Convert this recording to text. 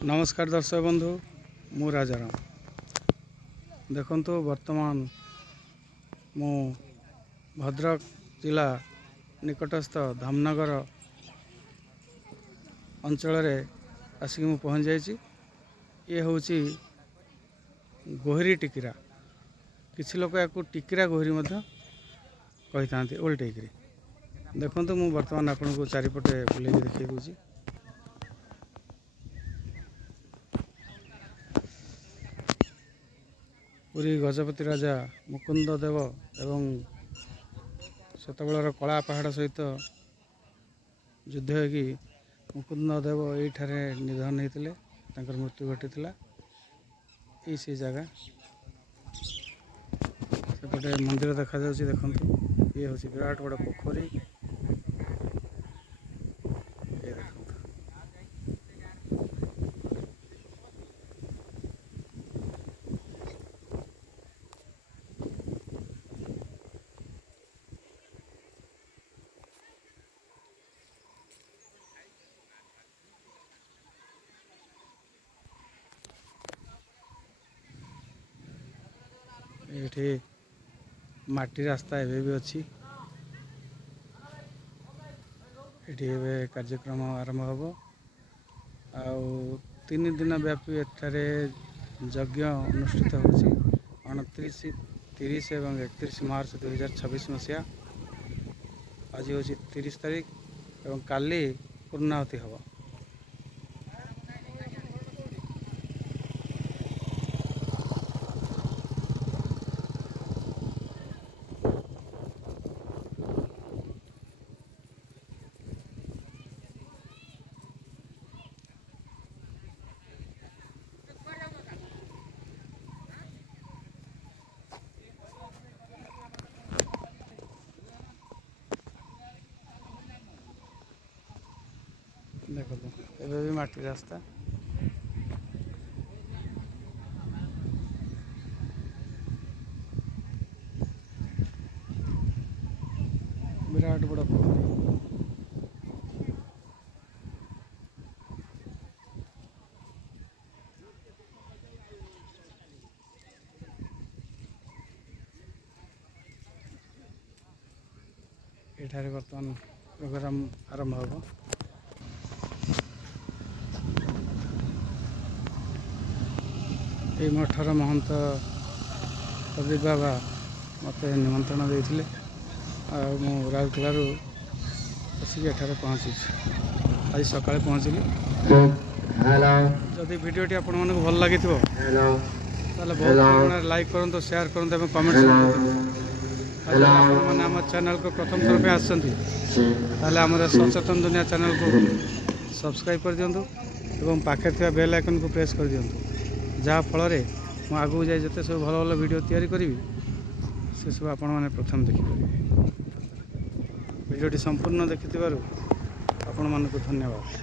नमस्कार दर्शक बंधु मु राजाराम देखंतु वर्तमान मु भद्रक जिला निकटस्थ धामनगर अंचल आसिक मु पहुँच जाइए। ये हूँ गोहरी टिकिरा किसी लोग या टिकिरा गोहरी कही था ओल्टेक देखो मु बर्तमान आपन को चारिपटे बुले देखी दूसरी। पुरी गजपति राजा मुकुंद देव एवं सेतबेलर कला पहाड़ सहित युद्ध होगी मुकुंद देव ये निधन होते मृत्यु घटी ये जगह सेपटे मंदिर देखा देखु ये हूँ विराट बड़ पोखरी ये माटी रास्ता एवं भी अच्छी ये कार्यक्रम आरंभ हम तीन दिन व्यापी एठारे यज्ञ अनुष्ठित होची 29, 30 और 31 मार्च 2026 मसीहा। आज हूँ 30 तारीख और काली पूर्णाहुति हम। देखो एवं भी माटी रास्ता विराट बड़ा पोखरी एठारे वर्तमान प्रोग्राम आरंभ हम। ये मठर महंत प्रदीप बाबा मत निमंत्रण देते राउरकेला आसिक एठारे पहुँची आज सका पहुँचली। जदि भिडियोटी आपण मानक भल लगी बहुत लाइक करूँ शेयर करूँ और कमेंट मैंने आम चैनल को प्रथम थर पे आम सचेतन दुनिया चैनल को सब्सक्राइब कर दिंतु और पाखे थी बेल आइकन को प्रेस कर दिंतु जहाँ फल मु आगू जाए जिते सब भल भल वीडियो तैयारी करी से सब आपण मैंने प्रथम देखिपारे। वीडियोटी संपूर्ण देखि आपण मानक धन्यवाद।